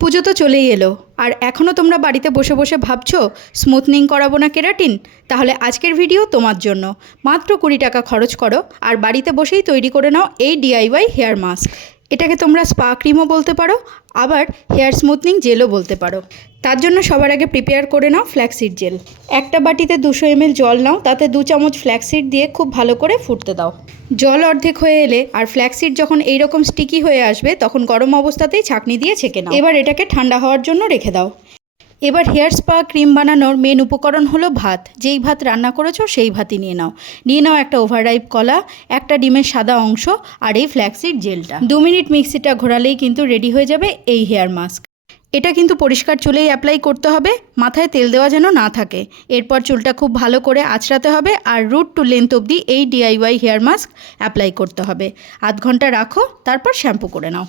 পুজো তো চলেই এলো, আর এখনও তোমরা বাড়িতে বসে বসে ভাবছো স্মুথনিং করাবো না কেরাটিন? তাহলে আজকের ভিডিও তোমার জন্য। মাত্র 20 টাকা খরচ করো আর বাড়িতে বসেই তৈরি করে নাও এই ডিআইওয়াই হেয়ার মাস্ক। এটাকে তোমরা স্পা ক্রিমও বলতে পারো, আবার হেয়ার স্মুথনিং জেলও বলতে পারো। তার জন্য সবার আগে প্রিপেয়ার করে নাও ফ্ল্যাক্সিড জেল। একটা বাটিতে 200 ml জল নাও, তাতে 2 চামচ ফ্ল্যাক্সিড দিয়ে খুব ভালো করে ফুটতে দাও। জল অর্ধেক হয়ে এলে আর ফ্ল্যাক্সিড যখন এইরকম স্টিকি হয়ে আসবে, তখন গরম অবস্থাতেই ছাঁকনি দিয়ে ছেঁকে নাও। এবার এটাকে ঠান্ডা হওয়ার জন্য রেখে দাও। এবার হেয়ার স্পা ক্রিম বানানোর মেন উপকরণ হলো ভাত। যেই ভাত রান্না করেছো সেই ভাতই নিয়ে নাও একটা ওভাররাইপ কলা, একটা ডিমের সাদা অংশ আর এই ফ্ল্যাক্সিড জেলটা। 2 মিনিট মিক্সিটা ঘোরালেই কিন্তু রেডি হয়ে যাবে এই হেয়ার মাস্ক। এটা কিন্তু পরিষ্কার চুলেই অ্যাপ্লাই করতে হবে, মাথায় তেল দেওয়া যেন না থাকে। এরপর চুলটা খুব ভালো করে আঁচড়াতে হবে আর রুট টু লেন্থ অবধি এই ডিআইওয়াই হেয়ার মাস্ক অ্যাপ্লাই করতে হবে। আধ ঘন্টা রাখো, তারপর শ্যাম্পু করে নাও।